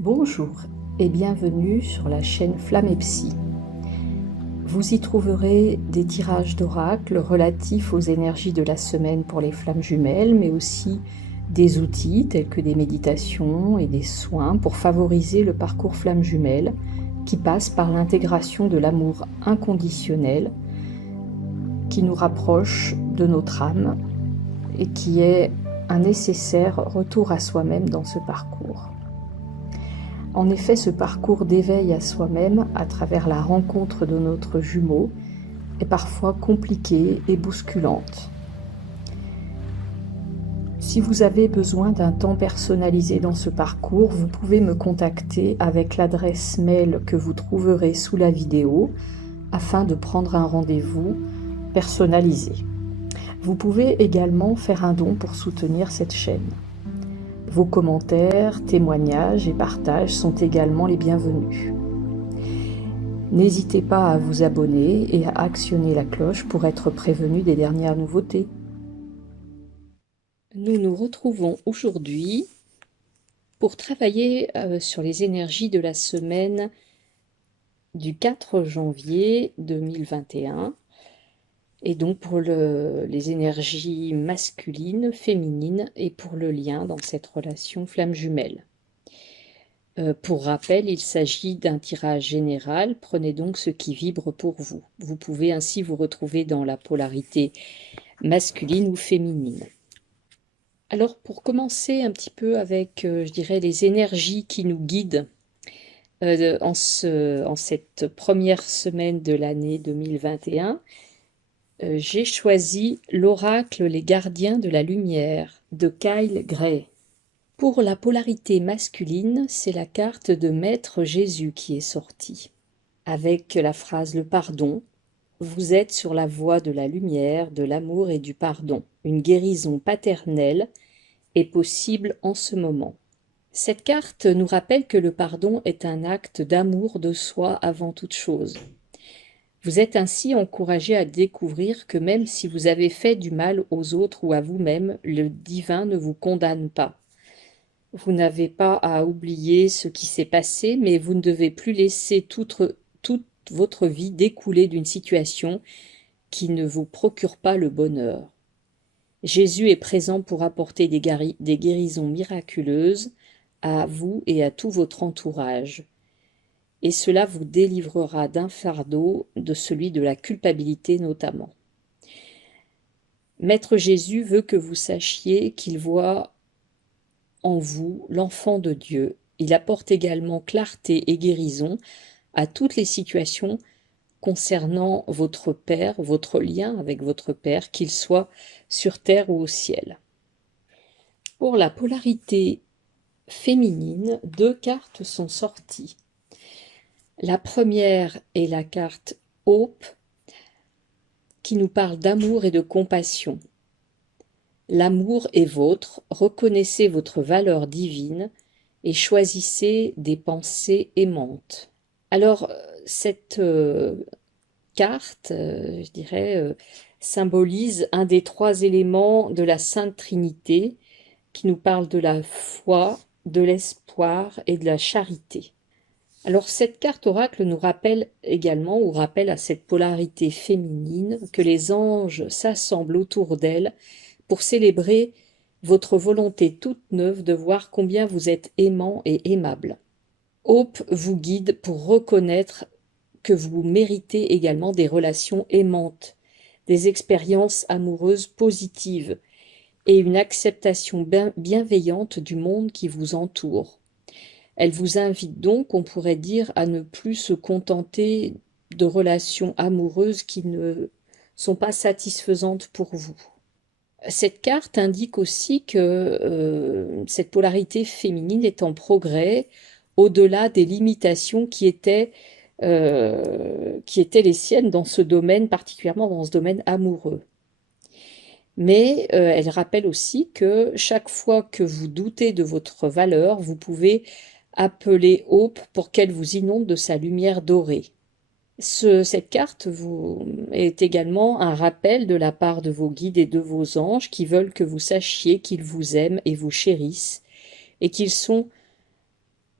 Bonjour et bienvenue sur la chaîne Flamme et Psy. Vous y trouverez des tirages d'oracles relatifs aux énergies de la semaine pour les flammes jumelles, mais aussi des outils tels que des méditations et des soins pour favoriser le parcours flamme jumelle qui passe par l'intégration de l'amour inconditionnel qui nous rapproche de notre âme et qui est un nécessaire retour à soi-même dans ce parcours. En effet, ce parcours d'éveil à soi-même à travers la rencontre de notre jumeau est parfois compliqué et bousculante. Si vous avez besoin d'un temps personnalisé dans ce parcours, vous pouvez me contacter avec l'adresse mail que vous trouverez sous la vidéo afin de prendre un rendez-vous personnalisé. Vous pouvez également faire un don pour soutenir cette chaîne. Vos commentaires, témoignages et partages sont également les bienvenus. N'hésitez pas à vous abonner et à actionner la cloche pour être prévenu des dernières nouveautés. Nous nous retrouvons aujourd'hui pour travailler sur les énergies de la semaine du 4 janvier 2021 et donc pour les énergies masculines, féminines et pour le lien dans cette relation flamme jumelle. Pour rappel, il s'agit d'un tirage général, prenez donc ce qui vibre pour vous. Vous pouvez ainsi vous retrouver dans la polarité masculine ou féminine. Alors pour commencer un petit peu avec, je dirais, les énergies qui nous guident en cette première semaine de l'année 2021, j'ai choisi l'oracle Les Gardiens de la Lumière de Kyle Gray. Pour la polarité masculine, c'est la carte de Maître Jésus qui est sortie, avec la phrase « Le pardon ». Vous êtes sur la voie de la lumière, de l'amour et du pardon. Une guérison paternelle est possible en ce moment. Cette carte nous rappelle que le pardon est un acte d'amour de soi avant toute chose. Vous êtes ainsi encouragé à découvrir que même si vous avez fait du mal aux autres ou à vous-même, le divin ne vous condamne pas. Vous n'avez pas à oublier ce qui s'est passé, mais vous ne devez plus laisser toute votre vie découler d'une situation qui ne vous procure pas le bonheur. Jésus est présent pour apporter des guérisons miraculeuses à vous et à tout votre entourage. Et cela vous délivrera d'un fardeau, de celui de la culpabilité notamment. Maître Jésus veut que vous sachiez qu'il voit en vous l'enfant de Dieu. Il apporte également clarté et guérison à toutes les situations concernant votre Père, votre lien avec votre Père, qu'il soit sur terre ou au ciel. Pour la polarité féminine, 2 cartes sont sorties. La première est la carte Hope, qui nous parle d'amour et de compassion. L'amour est vôtre, reconnaissez votre valeur divine et choisissez des pensées aimantes. Alors, cette carte, je dirais, symbolise un des 3 éléments de la Sainte Trinité qui nous parle de la foi, de l'espoir et de la charité. Alors cette carte oracle nous rappelle également, ou rappelle à cette polarité féminine, que les anges s'assemblent autour d'elle pour célébrer votre volonté toute neuve de voir combien vous êtes aimant et aimable. Hope vous guide pour reconnaître que vous méritez également des relations aimantes, des expériences amoureuses positives et une acceptation bienveillante du monde qui vous entoure. Elle vous invite donc, on pourrait dire, à ne plus se contenter de relations amoureuses qui ne sont pas satisfaisantes pour vous. Cette carte indique aussi que cette polarité féminine est en progrès au-delà des limitations qui étaient les siennes dans ce domaine, particulièrement dans ce domaine amoureux. Mais elle rappelle aussi que chaque fois que vous doutez de votre valeur, vous pouvez appeler Hope pour qu'elle vous inonde de sa lumière dorée. Cette carte est également un rappel de la part de vos guides et de vos anges qui veulent que vous sachiez qu'ils vous aiment et vous chérissent et qu'ils sont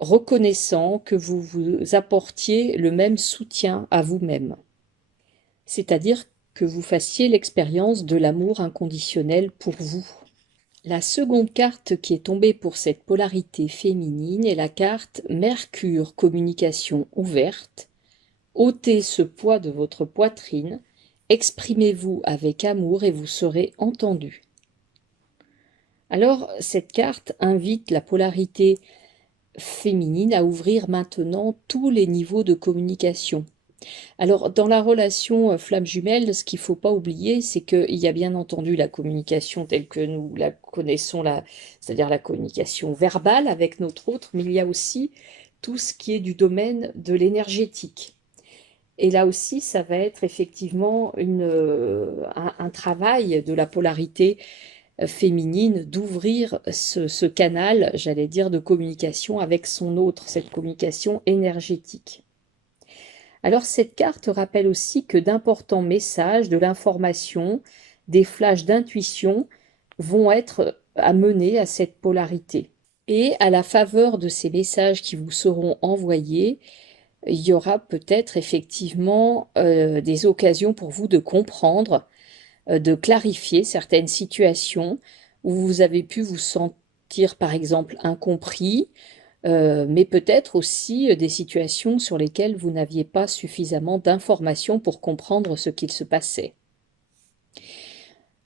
reconnaissant que vous vous apportiez le même soutien à vous-même, c'est-à-dire que vous fassiez l'expérience de l'amour inconditionnel pour vous. La seconde carte qui est tombée pour cette polarité féminine est la carte Mercure, communication ouverte. Ôtez ce poids de votre poitrine, exprimez-vous avec amour et vous serez entendu. Alors, cette carte invite la polarité féminine à ouvrir maintenant tous les niveaux de communication. Alors, dans la relation flamme jumelle, ce qu'il ne faut pas oublier, c'est qu'il y a bien entendu la communication telle que nous la connaissons, c'est-à-dire la communication verbale avec notre autre, mais il y a aussi tout ce qui est du domaine de l'énergétique. Et là aussi, ça va être effectivement un travail de la polarité féminine d'ouvrir ce canal, j'allais dire, de communication avec son autre, cette communication énergétique. Alors cette carte rappelle aussi que d'importants messages, de l'information, des flashs d'intuition vont être amenés à cette polarité. Et à la faveur de ces messages qui vous seront envoyés, il y aura peut-être effectivement des occasions pour vous de comprendre, de clarifier certaines situations où vous avez pu vous sentir par exemple incompris, mais peut-être aussi des situations sur lesquelles vous n'aviez pas suffisamment d'informations pour comprendre ce qu'il se passait.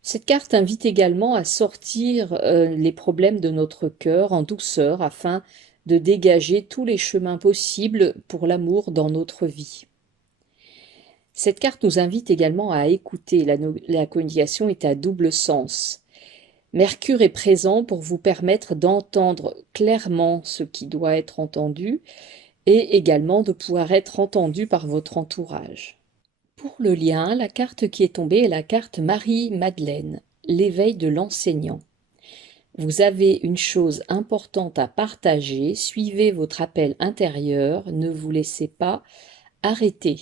Cette carte invite également à sortir les problèmes de notre cœur en douceur afin de dégager tous les chemins possibles pour l'amour dans notre vie. Cette carte nous invite également à écouter. La communication est à double sens. Mercure est présent pour vous permettre d'entendre clairement ce qui doit être entendu et également de pouvoir être entendu par votre entourage. Pour le lien, la carte qui est tombée est la carte Marie-Madeleine, l'éveil de l'enseignant. Vous avez une chose importante à partager, suivez votre appel intérieur, ne vous laissez pas arrêter.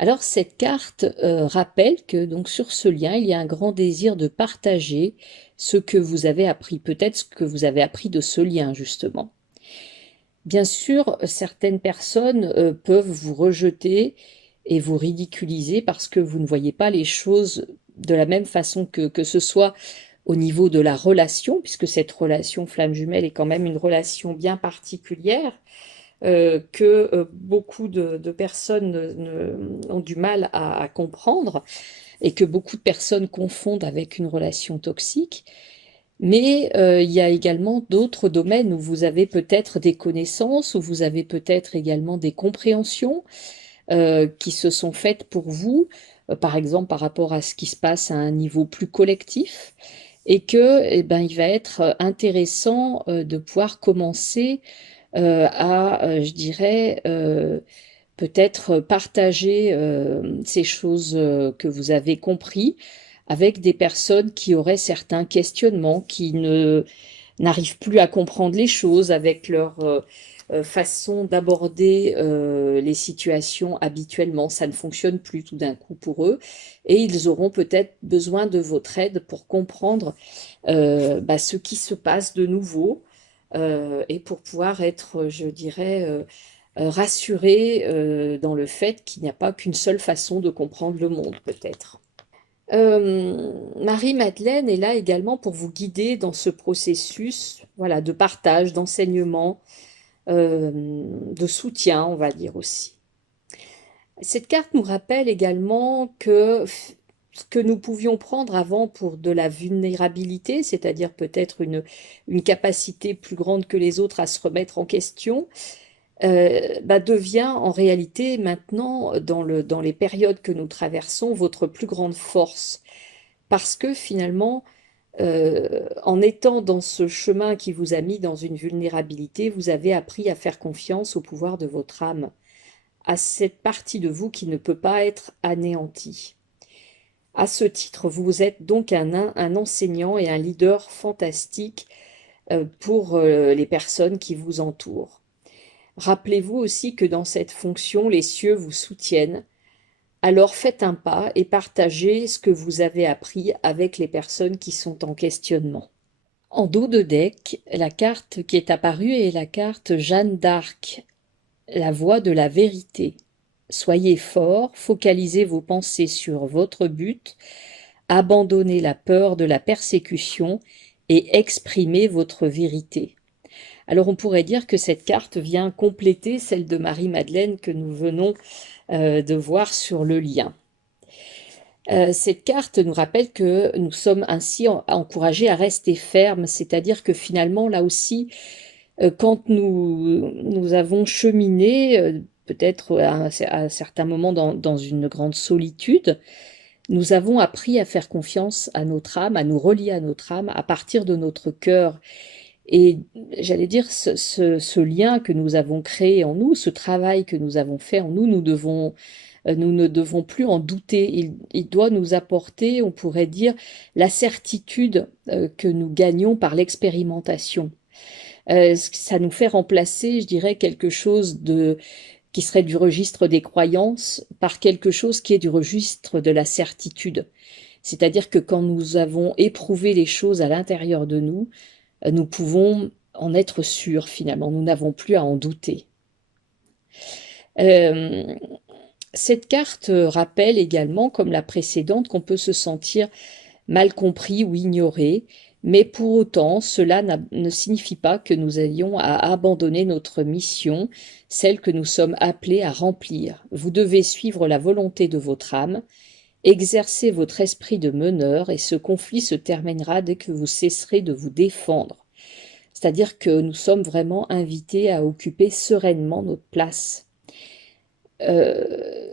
Alors cette carte rappelle que donc sur ce lien, il y a un grand désir de partager ce que vous avez appris, peut-être ce que vous avez appris de ce lien justement. Bien sûr, certaines personnes peuvent vous rejeter et vous ridiculiser parce que vous ne voyez pas les choses de la même façon que ce soit au niveau de la relation, puisque cette relation flamme jumelle est quand même une relation bien particulière, que beaucoup de personnes ont du mal à comprendre et que beaucoup de personnes confondent avec une relation toxique. Mais il y a également d'autres domaines où vous avez peut-être des connaissances, où vous avez peut-être également des compréhensions qui se sont faites pour vous, par exemple par rapport à ce qui se passe à un niveau plus collectif, et que, eh ben, il va être intéressant de pouvoir commencer je dirais, peut-être partager ces choses que vous avez compris avec des personnes qui auraient certains questionnements, qui n'arrivent plus à comprendre les choses avec leur façon d'aborder les situations habituellement. Ça ne fonctionne plus tout d'un coup pour eux et ils auront peut-être besoin de votre aide pour comprendre ce qui se passe de nouveau et pour pouvoir être, je dirais, rassurés dans le fait qu'il n'y a pas qu'une seule façon de comprendre le monde, peut-être. Marie-Madeleine est là également pour vous guider dans ce processus, voilà, de partage, d'enseignement, de soutien, on va dire aussi. Cette carte nous rappelle également que ce que nous pouvions prendre avant pour de la vulnérabilité, c'est-à-dire peut-être une capacité plus grande que les autres à se remettre en question, devient en réalité maintenant, dans les périodes que nous traversons, votre plus grande force. Parce que finalement, en étant dans ce chemin qui vous a mis dans une vulnérabilité, vous avez appris à faire confiance au pouvoir de votre âme, à cette partie de vous qui ne peut pas être anéantie. À ce titre, vous êtes donc un enseignant et un leader fantastique pour les personnes qui vous entourent. Rappelez-vous aussi que dans cette fonction, les cieux vous soutiennent. Alors faites un pas et partagez ce que vous avez appris avec les personnes qui sont en questionnement. En dos de deck, la carte qui est apparue est la carte Jeanne d'Arc, la voie de la vérité. Soyez fort, focalisez vos pensées sur votre but, abandonnez la peur de la persécution et exprimez votre vérité. Alors on pourrait dire que cette carte vient compléter celle de Marie-Madeleine que nous venons de voir sur le lien. Cette carte nous rappelle que nous sommes ainsi encouragés à rester fermes, c'est-à-dire que finalement, là aussi, quand nous avons cheminé, peut-être à certains moments dans une grande solitude, nous avons appris à faire confiance à notre âme, à nous relier à notre âme à partir de notre cœur. Et j'allais dire, ce lien que nous avons créé en nous, ce travail que nous avons fait en nous, nous ne devons plus en douter. Il doit nous apporter, on pourrait dire, la certitude que nous gagnons par l'expérimentation. Ça nous fait remplacer, je dirais, quelque chose qui serait du registre des croyances par quelque chose qui est du registre de la certitude. C'est-à-dire que quand nous avons éprouvé les choses à l'intérieur de nous, nous pouvons en être sûrs finalement, nous n'avons plus à en douter. Cette carte rappelle également, comme la précédente, qu'on peut se sentir mal compris ou ignoré, mais pour autant, cela ne signifie pas que nous ayons à abandonner notre mission, celle que nous sommes appelés à remplir. Vous devez suivre la volonté de votre âme, exercer votre esprit de meneur, et ce conflit se terminera dès que vous cesserez de vous défendre. C'est-à-dire que nous sommes vraiment invités à occuper sereinement notre place.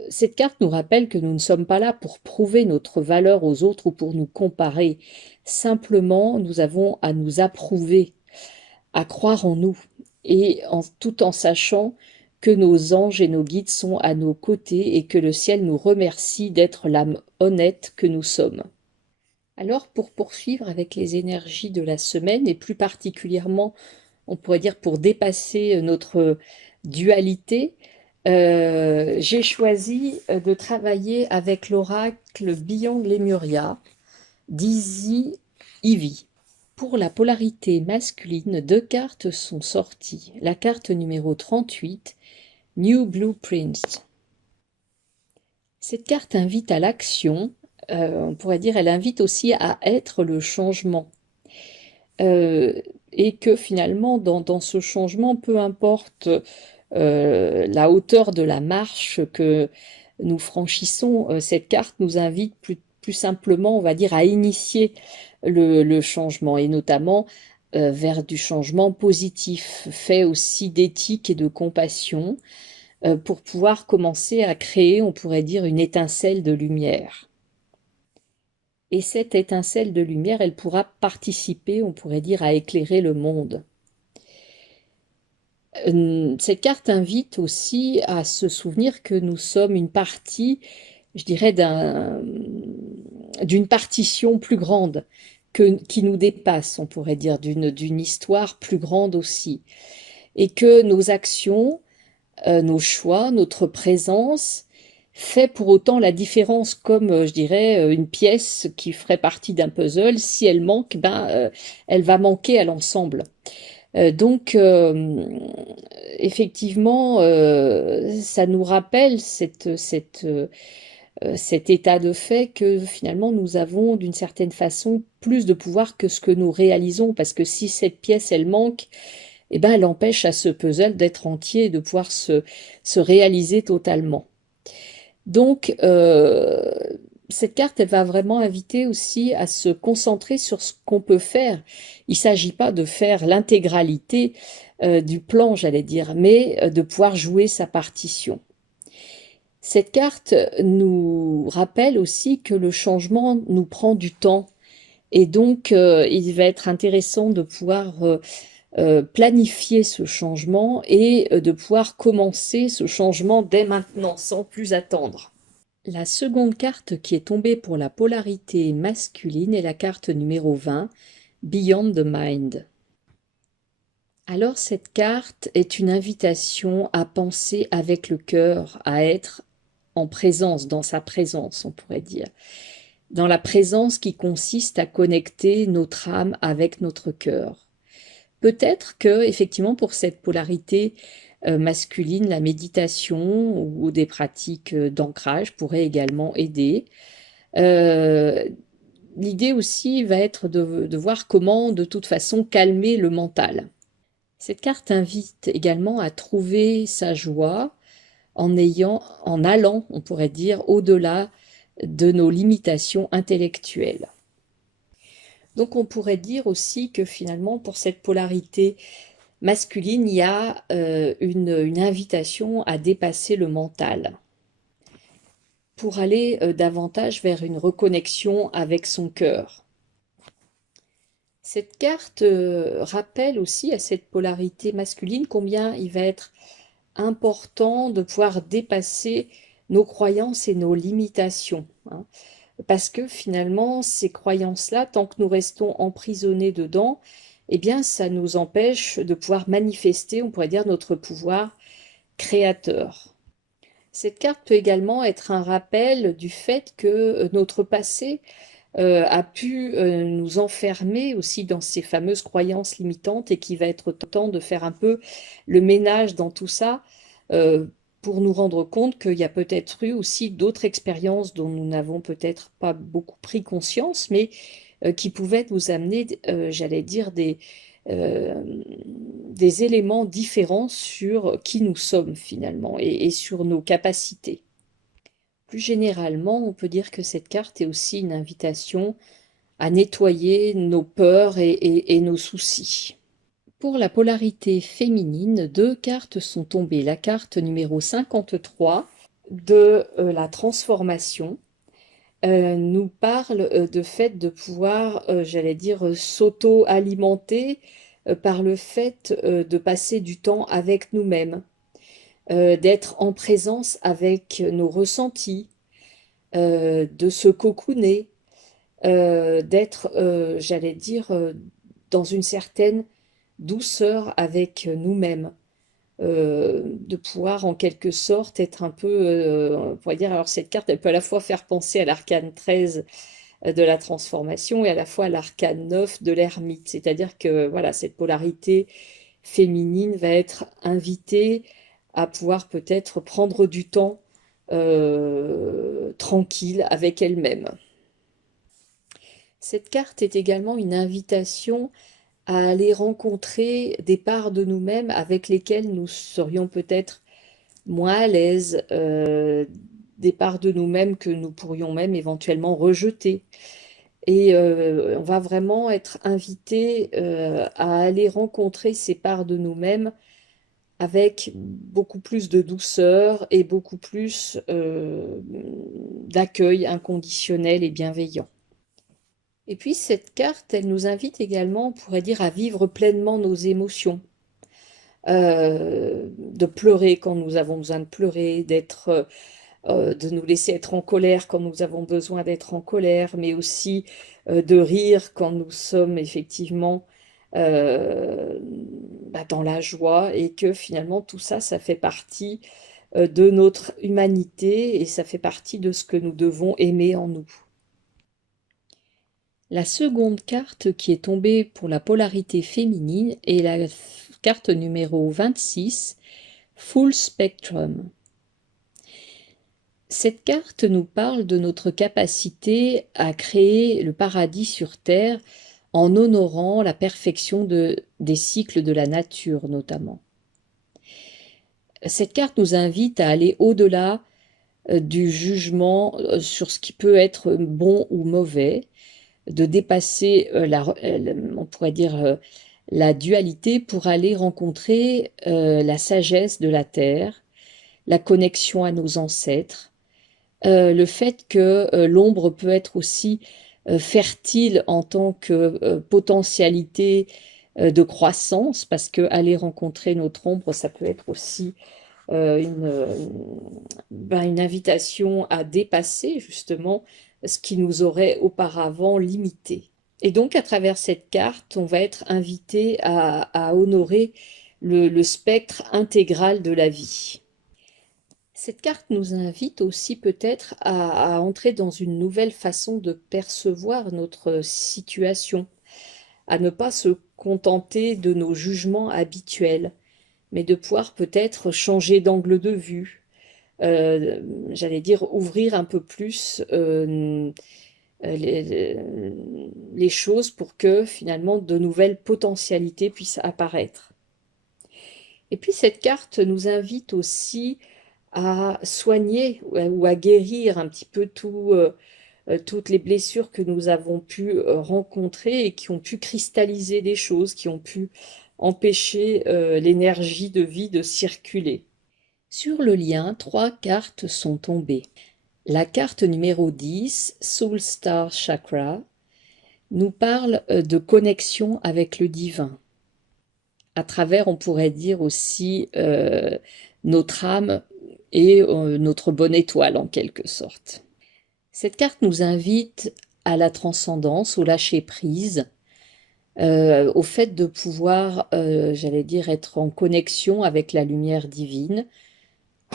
Cette carte nous rappelle que nous ne sommes pas là pour prouver notre valeur aux autres ou pour nous comparer. Simplement, nous avons à nous approuver, à croire en nous, et tout en sachant que nos anges et nos guides sont à nos côtés et que le ciel nous remercie d'être l'âme honnête que nous sommes. Alors, pour poursuivre avec les énergies de la semaine, et plus particulièrement, on pourrait dire pour dépasser notre dualité, j'ai choisi de travailler avec l'oracle Beyond Lemuria d'Easy Ivy. Pour la polarité masculine, 2 cartes sont sorties. La carte numéro 38, New Blueprints. Cette carte invite à l'action, on pourrait dire elle invite aussi à être le changement. Et que finalement, dans ce changement, peu importe la hauteur de la marche que nous franchissons, cette carte nous invite plus simplement, on va dire, à initier le changement, et notamment vers du changement positif, fait aussi d'éthique et de compassion, pour pouvoir commencer à créer, on pourrait dire, une étincelle de lumière. Et cette étincelle de lumière, elle pourra participer, on pourrait dire, à éclairer le monde. Cette carte invite aussi à se souvenir que nous sommes une partie, je dirais, d'une partition plus grande, qui nous dépasse, on pourrait dire, d'une histoire plus grande aussi. Et que nos actions, nos choix, notre présence fait pour autant la différence, comme je dirais une pièce qui ferait partie d'un puzzle. Si elle manque, elle va manquer à l'ensemble. Donc effectivement, ça nous rappelle cet état de fait que finalement nous avons d'une certaine façon plus de pouvoir que ce que nous réalisons, parce que si cette pièce elle manque, eh ben, elle empêche à ce puzzle d'être entier et de pouvoir se réaliser totalement. Donc, cette carte, elle va vraiment inviter aussi à se concentrer sur ce qu'on peut faire. Il ne s'agit pas de faire l'intégralité du plan, j'allais dire, mais de pouvoir jouer sa partition. Cette carte nous rappelle aussi que le changement nous prend du temps. Et donc, il va être intéressant de pouvoir planifier ce changement et de pouvoir commencer ce changement dès maintenant, sans plus attendre. La seconde carte qui est tombée pour la polarité masculine est la carte numéro 20, Beyond the Mind. Alors cette carte est une invitation à penser avec le cœur, à être en présence, dans sa présence, on pourrait dire. dans la présence qui consiste à connecter notre âme avec notre cœur. Peut-être que, effectivement, pour cette polarité masculine, la méditation ou des pratiques d'ancrage pourraient également aider. Euh, L'idée aussi va être de voir comment, de toute façon, calmer le mental. Cette carte invite également à trouver sa joie en allant, on pourrait dire, au-delà de nos limitations intellectuelles. Donc on pourrait dire aussi que finalement, pour cette polarité masculine, il y a une invitation à dépasser le mental pour aller davantage vers une reconnexion avec son cœur. Cette carte rappelle aussi à cette polarité masculine combien il va être important de pouvoir dépasser nos croyances et nos limitations, hein. Parce que finalement, ces croyances-là, tant que nous restons emprisonnés dedans, eh bien, ça nous empêche de pouvoir manifester, on pourrait dire, notre pouvoir créateur. Cette carte peut également être un rappel du fait que notre passé a pu nous enfermer aussi dans ces fameuses croyances limitantes et qu'il va être temps de faire un peu le ménage dans tout ça euh, pour nous rendre compte qu'il y a peut-être eu aussi d'autres expériences dont nous n'avons peut-être pas beaucoup pris conscience, mais qui pouvaient nous amener, j'allais dire, euh, des éléments différents sur qui nous sommes finalement et sur nos capacités. Plus généralement, on peut dire que cette carte est aussi une invitation à nettoyer nos peurs et nos soucis. Pour la polarité féminine, deux cartes sont tombées. La carte numéro 53 de la transformation nous parle de fait de pouvoir, j'allais dire, s'auto-alimenter par le fait de passer du temps avec nous-mêmes, d'être en présence avec nos ressentis, de se cocooner, d'être, j'allais dire, dans une certaine douceur avec nous-mêmes, de pouvoir en quelque sorte être un peu, on pourrait dire, alors cette carte, elle peut à la fois faire penser à l'arcane 13 de la transformation et à la fois à l'arcane 9 de l'ermite, c'est-à-dire que voilà, cette polarité féminine va être invitée à pouvoir peut-être prendre du temps tranquille avec elle-même. Cette carte est également une invitation à aller rencontrer des parts de nous-mêmes avec lesquelles nous serions peut-être moins à l'aise, des parts de nous-mêmes que nous pourrions même éventuellement rejeter. Et on va vraiment être invité à aller rencontrer ces parts de nous-mêmes avec beaucoup plus de douceur et beaucoup plus d'accueil inconditionnel et bienveillant. Et puis cette carte, elle nous invite également, on pourrait dire, à vivre pleinement nos émotions, de pleurer quand nous avons besoin de pleurer, de nous laisser être en colère quand nous avons besoin d'être en colère, mais aussi de rire quand nous sommes effectivement dans la joie et que finalement tout ça, ça fait partie de notre humanité et ça fait partie de ce que nous devons aimer en nous. La seconde carte qui est tombée pour la polarité féminine est la carte numéro 26, Full Spectrum. Cette carte nous parle de notre capacité à créer le paradis sur Terre en honorant la perfection des cycles de la nature notamment. Cette carte nous invite à aller au-delà du jugement sur ce qui peut être bon ou mauvais, de dépasser on pourrait dire la dualité pour aller rencontrer la sagesse de la terre, la connexion à nos ancêtres, le fait que l'ombre peut être aussi fertile en tant que potentialité de croissance, parce que aller rencontrer notre ombre, ça peut être aussi une invitation à dépasser justement ce qui nous aurait auparavant limité. Et donc, à travers cette carte, on va être invité à honorer le spectre intégral de la vie. Cette carte nous invite aussi peut-être à entrer dans une nouvelle façon de percevoir notre situation, à ne pas se contenter de nos jugements habituels, mais de pouvoir peut-être changer d'angle de vue, j'allais dire ouvrir un peu plus les choses pour que finalement de nouvelles potentialités puissent apparaître. Et puis cette carte nous invite aussi à soigner ou à guérir un petit peu toutes les blessures que nous avons pu rencontrer et qui ont pu cristalliser des choses, qui ont pu empêcher l'énergie de vie de circuler. Sur le lien, 3 cartes sont tombées. La carte numéro 10, Soul Star Chakra, nous parle de connexion avec le divin. À travers, on pourrait dire aussi notre âme et notre bonne étoile en quelque sorte. Cette carte nous invite à la transcendance, au lâcher-prise, au fait de pouvoir, j'allais dire, être en connexion avec la lumière divine,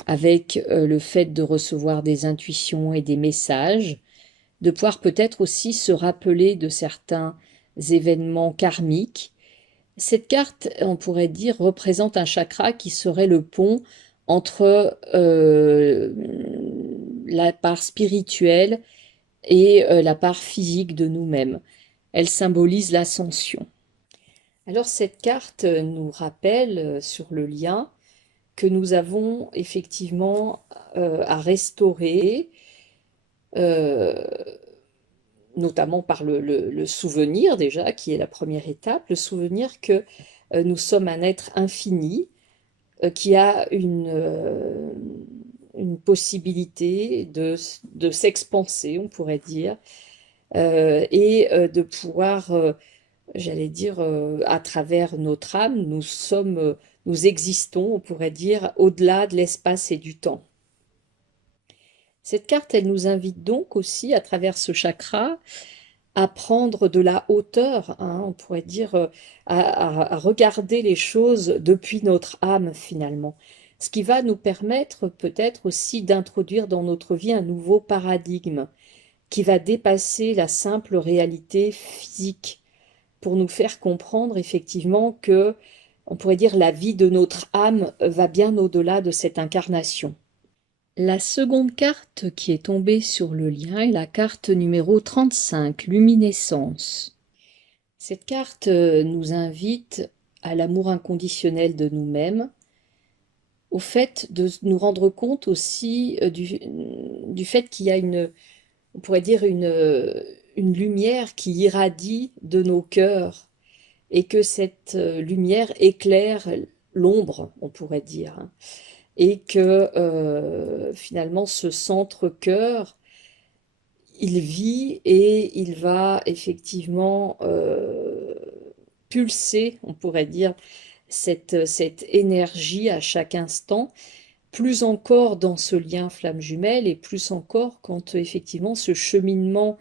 avec le fait de recevoir des intuitions et des messages, de pouvoir peut-être aussi se rappeler de certains événements karmiques. Cette carte, on pourrait dire, représente un chakra qui serait le pont entre la part spirituelle et la part physique de nous-mêmes. Elle symbolise l'ascension. Alors cette carte nous rappelle sur le lien que nous avons effectivement à restaurer, euh, notamment par le souvenir déjà, qui est la première étape, le souvenir que nous sommes un être infini qui a une possibilité de s'expanser, on pourrait dire, et de pouvoir, j'allais dire, à travers notre âme, nous existons, on pourrait dire, au-delà de l'espace et du temps. Cette carte, elle nous invite donc aussi, à travers ce chakra, à prendre de la hauteur, hein, on pourrait dire, à regarder les choses depuis notre âme finalement. Ce qui va nous permettre peut-être aussi d'introduire dans notre vie un nouveau paradigme qui va dépasser la simple réalité physique pour nous faire comprendre effectivement que, on pourrait dire, la vie de notre âme va bien au-delà de cette incarnation. La seconde carte qui est tombée sur le lien est la carte numéro 35, Luminescence. Cette carte nous invite à l'amour inconditionnel de nous-mêmes, au fait de nous rendre compte aussi du fait qu'il y a on pourrait dire une lumière qui irradie de nos cœurs et que cette lumière éclaire l'ombre, on pourrait dire, hein, et que finalement ce centre-cœur, il vit et il va effectivement pulser, on pourrait dire, cette énergie à chaque instant, plus encore dans ce lien flamme jumelle et plus encore quand effectivement ce cheminement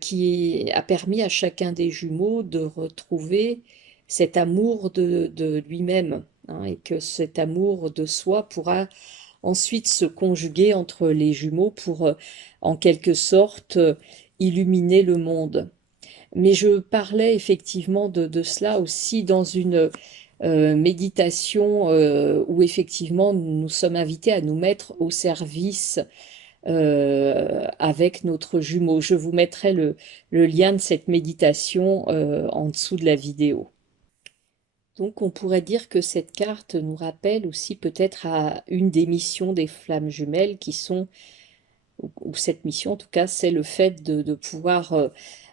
qui a permis à chacun des jumeaux de retrouver cet amour de lui-même, hein, et que cet amour de soi pourra ensuite se conjuguer entre les jumeaux pour, en quelque sorte, illuminer le monde. Mais je parlais effectivement de cela aussi dans une méditation où effectivement nous sommes invités à nous mettre au service avec notre jumeau. Je vous mettrai le lien de cette méditation en dessous de la vidéo. Donc on pourrait dire que cette carte nous rappelle aussi peut-être à une des missions des flammes jumelles qui sont, ou cette mission en tout cas, c'est le fait de pouvoir,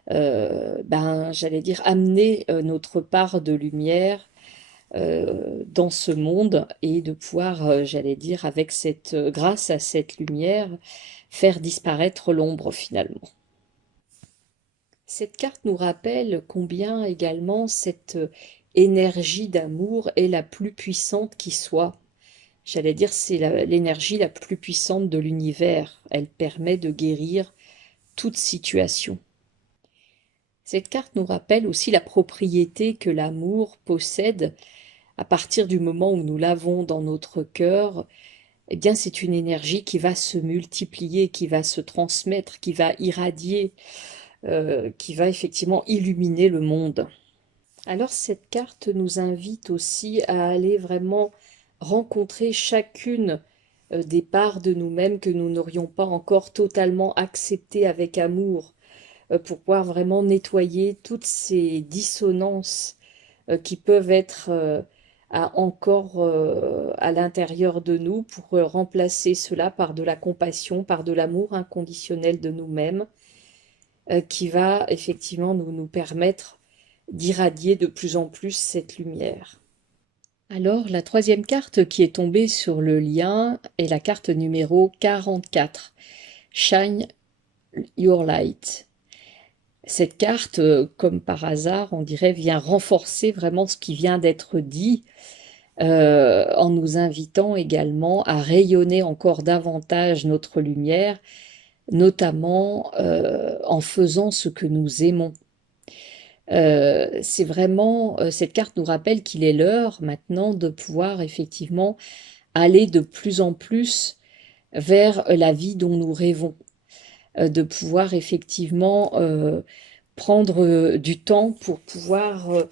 ben, j'allais dire, amener notre part de lumière dans ce monde et de pouvoir, j'allais dire, avec grâce à cette lumière, faire disparaître l'ombre finalement. Cette carte nous rappelle combien également cette énergie d'amour est la plus puissante qui soit. J'allais dire, c'est l'énergie la plus puissante de l'univers. Elle permet de guérir toute situation. Cette carte nous rappelle aussi la propriété que l'amour possède à partir du moment où nous l'avons dans notre cœur, eh bien c'est une énergie qui va se multiplier, qui va se transmettre, qui va irradier, qui va effectivement illuminer le monde. Alors cette carte nous invite aussi à aller vraiment rencontrer chacune des parts de nous-mêmes que nous n'aurions pas encore totalement acceptées avec amour, pour pouvoir vraiment nettoyer toutes ces dissonances qui peuvent être encore à l'intérieur de nous, pour remplacer cela par de la compassion, par de l'amour inconditionnel de nous-mêmes, qui va effectivement nous permettre d'irradier de plus en plus cette lumière. Alors, la troisième carte qui est tombée sur le lien est la carte numéro 44, Shine Your Light. Cette carte, comme par hasard, on dirait, vient renforcer vraiment ce qui vient d'être dit, en nous invitant également à rayonner encore davantage notre lumière, notamment en faisant ce que nous aimons. C'est vraiment, cette carte nous rappelle qu'il est l'heure maintenant de pouvoir effectivement aller de plus en plus vers la vie dont nous rêvons, de pouvoir effectivement prendre du temps pour pouvoir,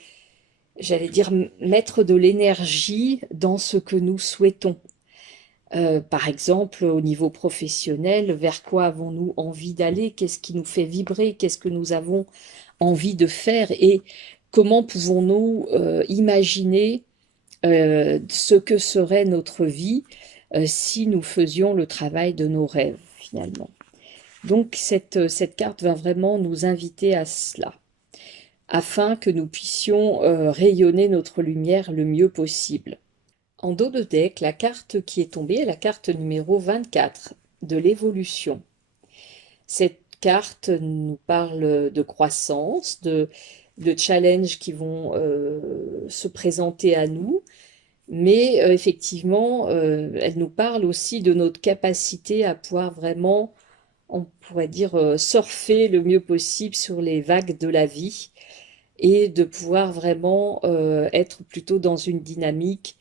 j'allais dire, mettre de l'énergie dans ce que nous souhaitons. Par exemple, au niveau professionnel, vers quoi avons-nous envie d'aller? Qu'est-ce qui nous fait vibrer? Qu'est-ce que nous avons envie de faire? Et comment pouvons-nous imaginer ce que serait notre vie si nous faisions le travail de nos rêves, finalement? Donc, cette carte va vraiment nous inviter à cela, afin que nous puissions rayonner notre lumière le mieux possible. En dos de deck, la carte qui est tombée est la carte numéro 24 de l'évolution. Cette carte nous parle de croissance, de challenges qui vont se présenter à nous, mais effectivement, elle nous parle aussi de notre capacité à pouvoir vraiment, on pourrait dire, surfer le mieux possible sur les vagues de la vie, et de pouvoir vraiment être plutôt dans une dynamique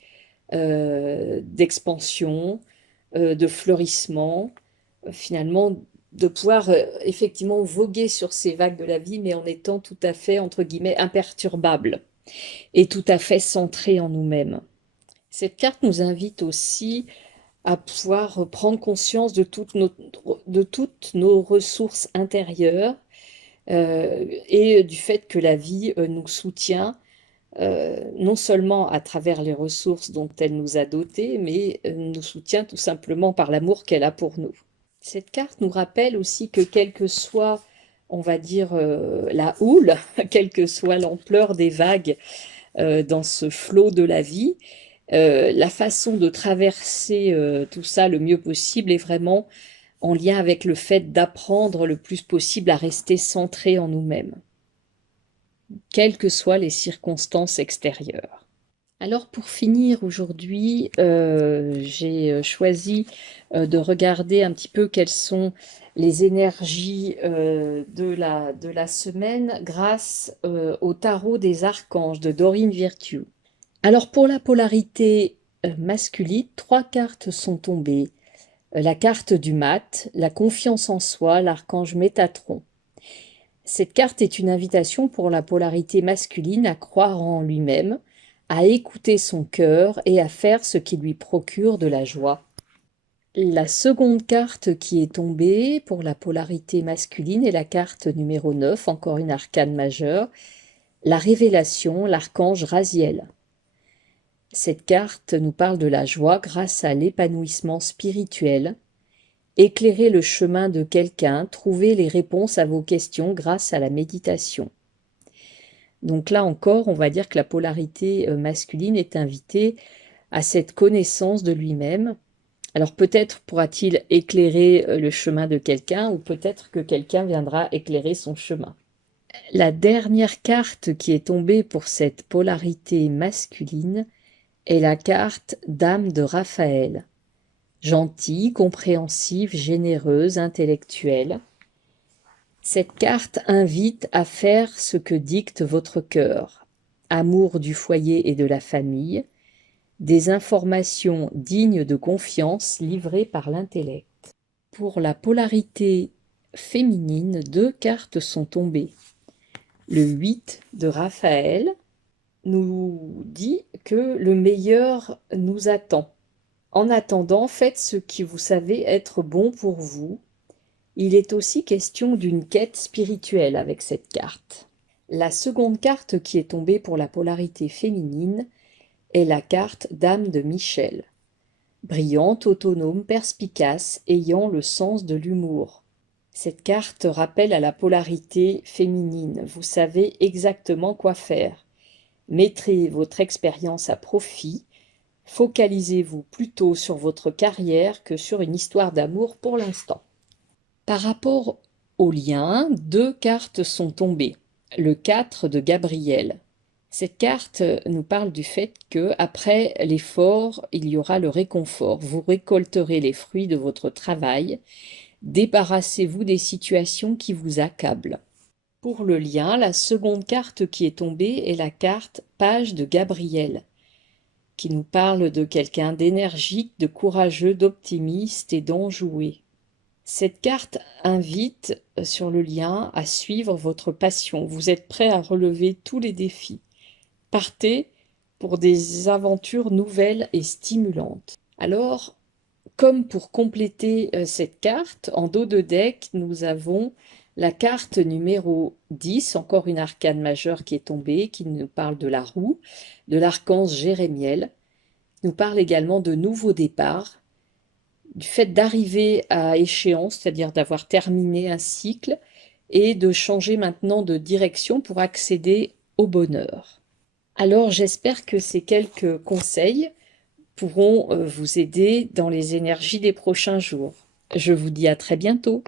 d'expansion, de fleurissement, finalement, de pouvoir effectivement voguer sur ces vagues de la vie, mais en étant tout à fait, entre guillemets, imperturbable et tout à fait centré en nous-mêmes. Cette carte nous invite aussi à pouvoir prendre conscience de toutes nos ressources intérieures, et du fait que la vie nous soutient, non seulement à travers les ressources dont elle nous a dotés, mais nous soutient tout simplement par l'amour qu'elle a pour nous. Cette carte nous rappelle aussi que quelle que soit, on va dire, la houle, quelle que soit l'ampleur des vagues dans ce flot de la vie, la façon de traverser tout ça le mieux possible est vraiment en lien avec le fait d'apprendre le plus possible à rester centré en nous-mêmes, quelles que soient les circonstances extérieures. Alors pour finir aujourd'hui, j'ai choisi de regarder un petit peu quelles sont les énergies de la semaine grâce au tarot des archanges de Dorine Virtue. Alors pour la polarité masculine, 3 cartes sont tombées. La carte du mat, la confiance en soi, l'archange Métatron. Cette carte est une invitation pour la polarité masculine à croire en lui-même, à écouter son cœur et à faire ce qui lui procure de la joie. La seconde carte qui est tombée pour la polarité masculine est la carte numéro 9, encore une arcane majeure, la révélation, l'archange Raziel. Cette carte nous parle de la joie grâce à l'épanouissement spirituel. Éclairer le chemin de quelqu'un, trouver les réponses à vos questions grâce à la méditation. Donc là encore, on va dire que la polarité masculine est invitée à cette connaissance de lui-même. Alors peut-être pourra-t-il éclairer le chemin de quelqu'un, ou peut-être que quelqu'un viendra éclairer son chemin. La dernière carte qui est tombée pour cette polarité masculine est la carte Dame de Raphaël. Gentille, compréhensive, généreuse, intellectuelle. Cette carte invite à faire ce que dicte votre cœur. Amour du foyer et de la famille, des informations dignes de confiance livrées par l'intellect. Pour la polarité féminine, 2 cartes sont tombées. Le 8 de Raphaël nous dit que le meilleur nous attend. En attendant, faites ce qui vous savez être bon pour vous. Il est aussi question d'une quête spirituelle avec cette carte. La seconde carte qui est tombée pour la polarité féminine est la carte Dame de Michel. Brillante, autonome, perspicace, ayant le sens de l'humour. Cette carte rappelle à la polarité féminine. Vous savez exactement quoi faire. Mettez votre expérience à profit. Focalisez-vous plutôt sur votre carrière que sur une histoire d'amour pour l'instant. Par rapport au lien, 2 cartes sont tombées. Le 4 de Gabriel. Cette carte nous parle du fait que après l'effort, il y aura le réconfort. Vous récolterez les fruits de votre travail. Débarrassez-vous des situations qui vous accablent. Pour le lien, la seconde carte qui est tombée est la carte Page de Gabriel, qui nous parle de quelqu'un d'énergique, de courageux, d'optimiste et d'enjoué. Cette carte invite sur le lien à suivre votre passion. Vous êtes prêt à relever tous les défis. Partez pour des aventures nouvelles et stimulantes. Alors, comme pour compléter cette carte, en dos de deck, nous avons la carte numéro 10, encore une arcane majeure qui est tombée, qui nous parle de la roue, de l'archange Jérémiel, nous parle également de nouveaux départs, du fait d'arriver à échéance, c'est-à-dire d'avoir terminé un cycle, et de changer maintenant de direction pour accéder au bonheur. Alors j'espère que ces quelques conseils pourront vous aider dans les énergies des prochains jours. Je vous dis à très bientôt.